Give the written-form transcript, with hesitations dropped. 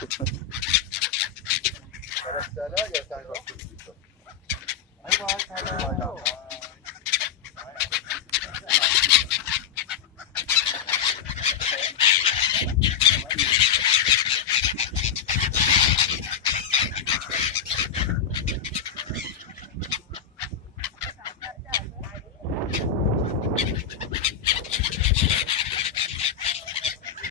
Para sana, ya tayo dito. Ay, mahal sana.